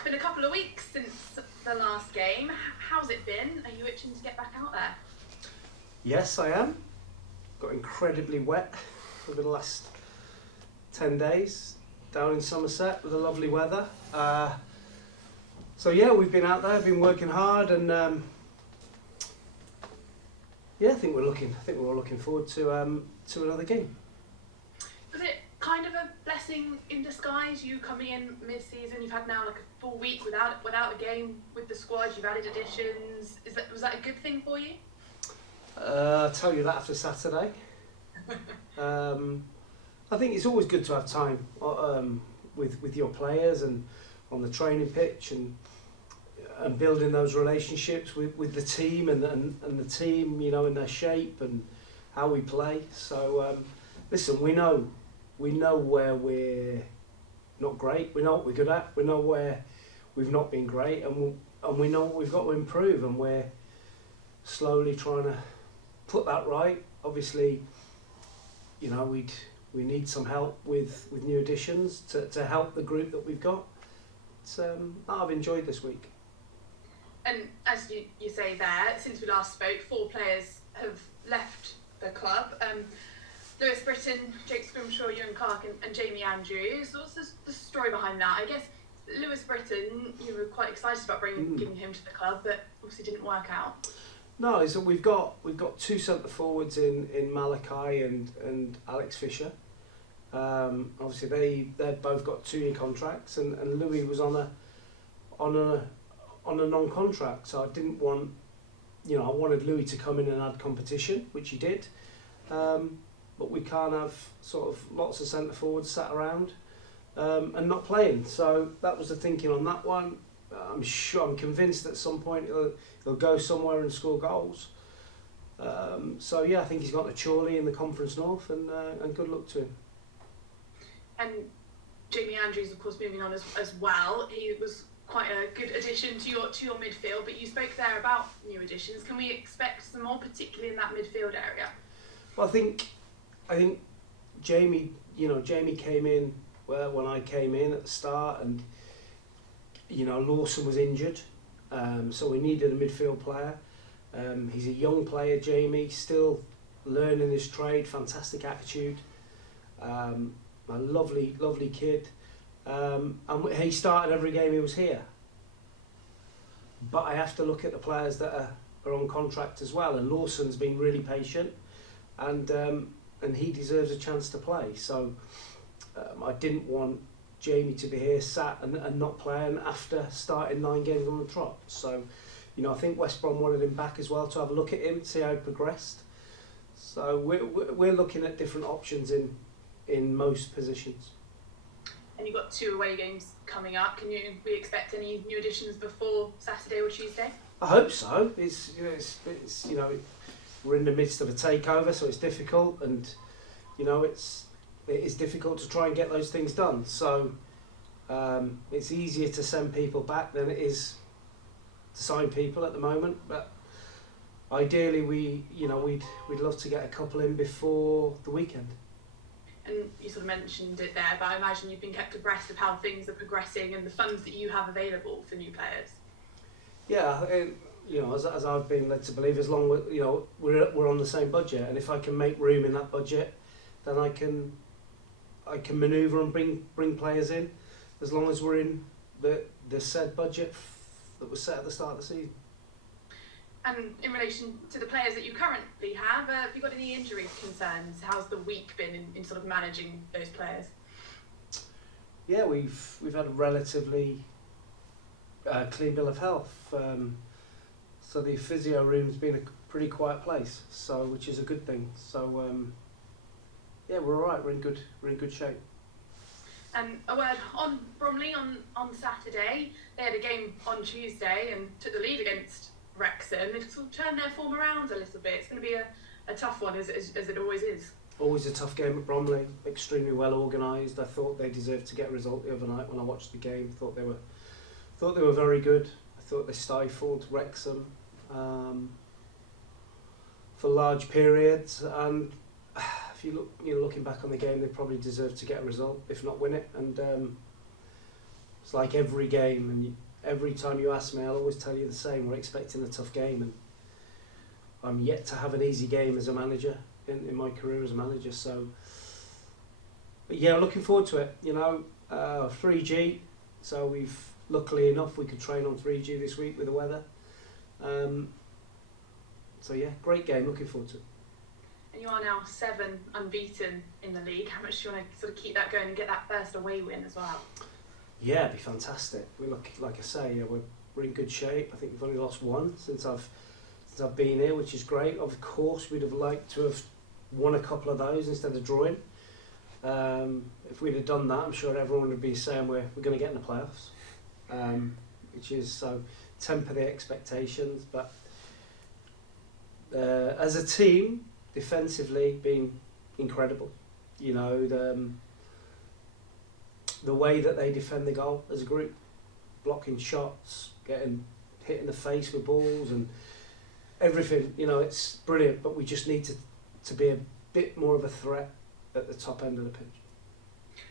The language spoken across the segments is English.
It's been a couple of weeks since the last game. How's it been? Are you itching to get back out there? Yes, I am. Got incredibly wet over the last 10 days down in Somerset with the lovely weather. So yeah, we've been out there, been working hard, and I think we're all looking forward to another game. Was it kind of a blessing in disguise? You coming in mid-season, you've had now like a full week without a game with the squad. You've added additions. Was that a good thing for you? I'll tell you that after Saturday. I think it's always good to have time with your players and on the training pitch and building those relationships with the team and the team, you know, in their shape and how we play. So listen, we know where we're not great. We know what we're good at. We know where we've not been great, and we know what we've got to improve, and we're slowly trying to put that right. Obviously, you know, we need some help with new additions to help the group that we've got. I've enjoyed this week. And as you say there, since we last spoke, 4 players have left the club. Lewis Britton, Jake Scrimshaw, Ewan Clark and Jamie Andrews. What's the story behind that? I guess Lewis Britton, you were quite excited about giving him to the club, but obviously didn't work out. No, so we've got 2 centre forwards in Malachi and Alex Fisher. Obviously they've both got 2-year contracts, and Louis was on a non-contract, so I didn't want, I wanted Louis to come in and add competition, which he did. But we can't have sort of lots of centre forwards sat around and not playing. So that was the thinking on that one. I'm convinced at some point he'll go somewhere and score goals. So yeah, I think he's got the Chorley in the Conference North, and good luck to him. And Jamie Andrews, of course, moving on as well. He was quite a good addition to your midfield, but you spoke there about new additions. Can we expect some more, particularly in that midfield area? Well, I think Jamie came in when I came in at the start, and Lawson was injured, so we needed a midfield player. He's a young player, Jamie, still learning his trade, fantastic attitude, a lovely kid, and he started every game he was here. But I have to look at the players that are on contract as well, and Lawson's been really patient, and he deserves a chance to play. So I didn't want Jamie to be here sat and not playing after starting 9 games on the trot. So, I think West Brom wanted him back as well to have a look at him, see how he progressed. So we're looking at different options in most positions. And you've got 2 away games coming up. Can we expect any new additions before Saturday or Tuesday? I hope so. It's we're in the midst of a takeover, so it's difficult, and it is difficult to try and get those things done. So it's easier to send people back than it is to sign people at the moment. But ideally, we'd love to get a couple in before the weekend. And you sort of mentioned it there, but I imagine you've been kept abreast of how things are progressing and the funds that you have available for new players. Yeah, as I've been led to believe, as long as we're on the same budget, and if I can make room in that budget, then I can manoeuvre and bring players in, as long as we're in the said budget that was set at the start of the season. And in relation to the players that you currently have you got any injury concerns? How's the week been in sort of managing those players? Yeah, we've had a relatively clean bill of health. So the physio room's been a pretty quiet place, so which is a good thing. So yeah, we're all right. We're in good shape. And a word on Bromley on Saturday. They had a game on Tuesday and took the lead against Wrexham. They've sort of turned their form around a little bit. It's going to be a tough one, as it always is. Always a tough game at Bromley. Extremely well organised. I thought they deserved to get a result the other night when I watched the game. Thought they were very good. I thought they stifled Wrexham for large periods, and if you looking back on the game, they probably deserved to get a result, if not win it. And It's like every game, and every time you ask me, I'll always tell you the same. We're expecting a tough game, and I'm yet to have an easy game as a manager in my career as a manager. So, but yeah, looking forward to it. 3G. So luckily enough, we could train on 3G this week with the weather. So yeah, great game. Looking forward to it. And you are now 7 unbeaten in the league. How much do you want to sort of keep that going and get that first away win as well? Yeah, it'd be fantastic. We look, like I say, we're in good shape. I think we've only lost 1 since I've been here, which is great. Of course, we'd have liked to have won a couple of those instead of drawing. If we'd have done that, I'm sure everyone would be saying we're going to get in the playoffs, which is so temper the expectations. But as a team, defensively, been incredible. The way that they defend the goal as a group, blocking shots, getting hit in the face with balls and everything, it's brilliant, but we just need to be a bit more of a threat at the top end of the pitch.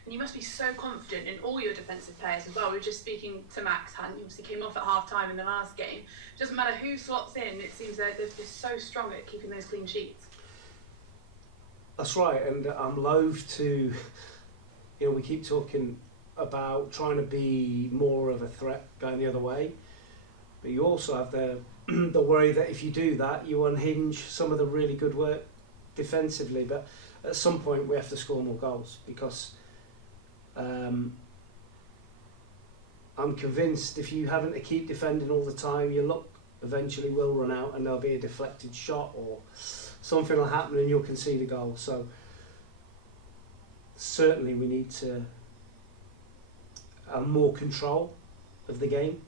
And you must be so confident in all your defensive players as well. We were just speaking to Max Hunt, he obviously came off at half-time in the last game. It doesn't matter who slots in, it seems that they're just so strong at keeping those clean sheets. That's right, and I'm loath to, we keep talking about trying to be more of a threat going the other way, but you also have the worry that if you do that, you unhinge some of the really good work defensively. But at some point, we have to score more goals because I'm convinced if you haven't to keep defending all the time, your luck eventually will run out and there'll be a deflected shot or something will happen and you'll concede a goal. So certainly we need to have more control of the game.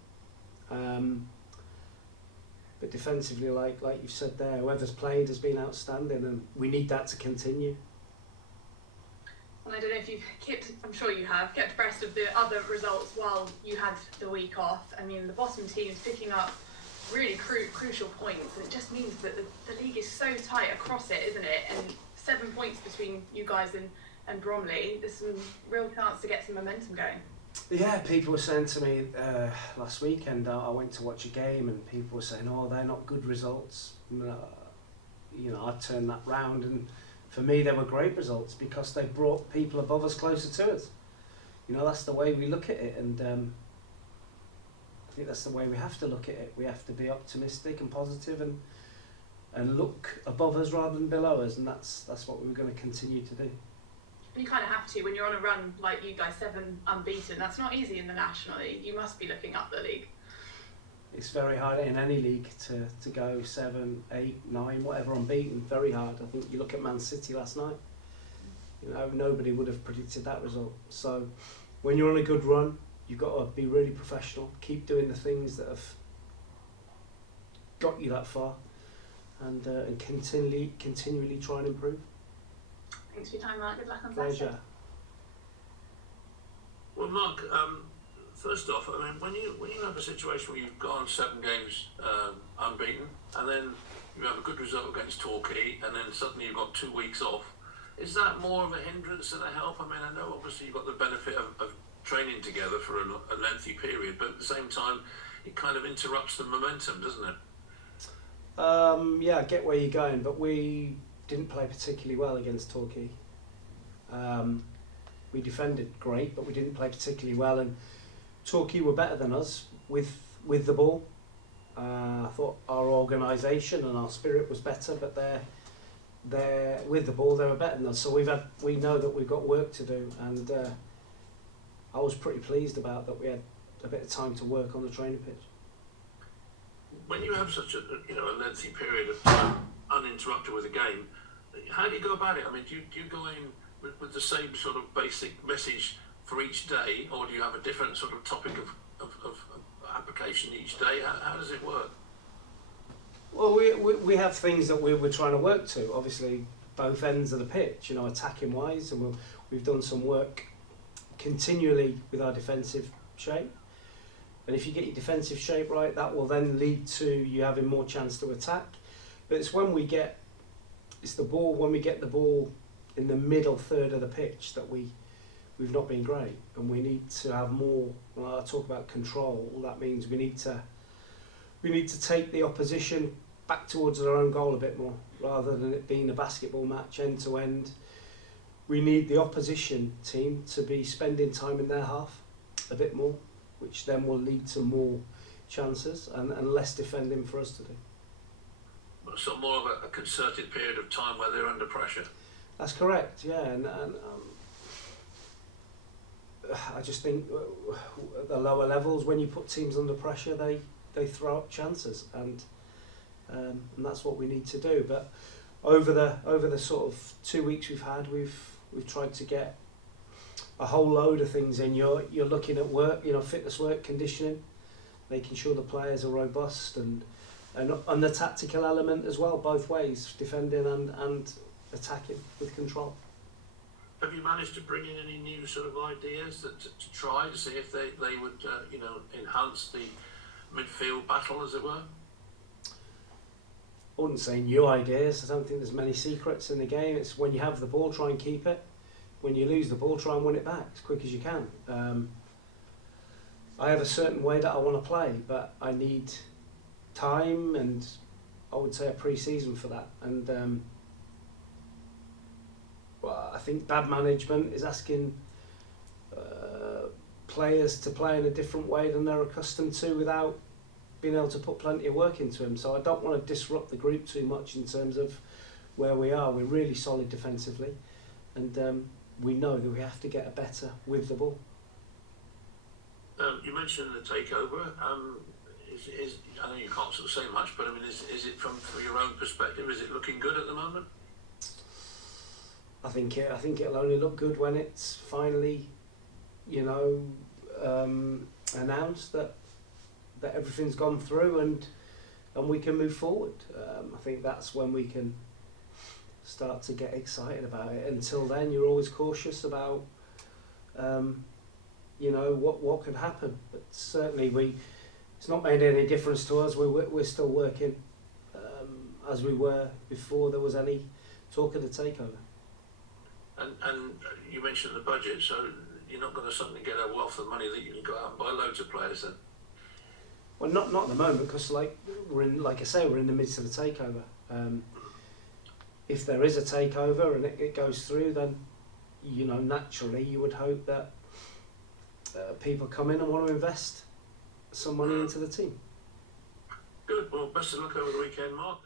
But defensively, like you've said there, whoever's played has been outstanding and we need that to continue. And I don't know if you've I'm sure you have, kept abreast of the other results while you had the week off. I mean, the bottom team's picking up really crucial points, and it just means that the league is so tight across it, isn't it? And 7 points between you guys and Bromley, there's some real chance to get some momentum going. Yeah, people were saying to me last weekend, I went to watch a game and people were saying, oh, they're not good results. I turned that round, and for me they were great results because they brought people above us closer to us. That's the way we look at it, and I think that's the way we have to look at it. We have to be optimistic and positive and look above us rather than below us, and that's what we're going to continue to do. You kind of have to when you're on a run like you guys, 7 unbeaten. That's not easy in the National League. You must be looking up the league. It's very hard in any league to go 7, 8, 9, whatever unbeaten. Very hard. I think you look at Man City last night. Nobody would have predicted that result. So when you're on a good run, you've got to be really professional. Keep doing the things that have got you that far, and continually try and improve. Thanks for your time, Mark. Good luck on Saturday. Pleasure. Well, Mark, first off, I mean, when you have a situation where you've gone 7 games unbeaten, and then you have a good result against Torquay, and then suddenly you've got 2 weeks off, is that more of a hindrance than a help? I mean, I know obviously you've got the benefit of training together for a lengthy period, but at the same time, it kind of interrupts the momentum, doesn't it? Yeah, I get where you're going, but we didn't play particularly well against Torquay. We defended great, but we didn't play particularly well, and Torquay were better than us with the ball. I thought our organisation and our spirit was better, but they're with the ball they were better than us. So we know that we've got work to do, and I was pretty pleased about that. We had a bit of time to work on the training pitch. When you have such a lengthy period of time uninterrupted with a game, how do you go about it? I mean, do you go in with the same sort of basic message for each day, or do you have a different sort of topic of application each day? How does it work? Well, we have things that we're trying to work to, obviously both ends of the pitch, attacking wise, and we've done some work continually with our defensive shape. And if you get your defensive shape right, that will then lead to you having more chance to attack. But it's when we get the ball in the middle third of the pitch that we we've not been great, and we need to have more. When I talk about control, that means we need to take the opposition back towards their own goal a bit more, rather than it being a basketball match end to end. We need the opposition team to be spending time in their half a bit more, which then will lead to more chances and less defending for us to do. So more of a concerted period of time where they're under pressure. That's correct, yeah, and I just think at the lower levels, when you put teams under pressure, they throw up chances, and that's what we need to do. But over the sort of 2 weeks we've had, we've tried to get a whole load of things in. You're looking at work, fitness work, conditioning, making sure the players are robust, and the tactical element as well, both ways, defending and attacking with control. Have you managed to bring in any new sort of ideas to try to see if they would enhance the midfield battle, as it were? I wouldn't say new ideas. I don't think there's many secrets in the game. It's when you have the ball, try and keep it. When you lose the ball, try and win it back as quick as you can. I have a certain way that I want to play, but I need time, and I would say a pre-season for that. And I think bad management is asking players to play in a different way than they're accustomed to without being able to put plenty of work into them. So I don't want to disrupt the group too much in terms of where we are. We're really solid defensively, and we know that we have to get better with the ball. You mentioned the takeover. I know you can't sort of say much, but I mean, is it from your own perspective? Is it looking good at the moment? I think it'll only look good when it's finally, announced that everything's gone through and we can move forward. I think that's when we can start to get excited about it. Until then, you're always cautious about, what could happen. But certainly, it's not made any difference to us. We're still working as we were before there was any talk of the takeover. And you mentioned the budget, so you're not going to suddenly get a wealth of money that you can go out and buy loads of players then? Well, not at the moment, because we're in the midst of the takeover. If there is a takeover and it goes through, then naturally you would hope that people come in and want to invest some money into the team. Good. Well, best of luck over the weekend, Mark.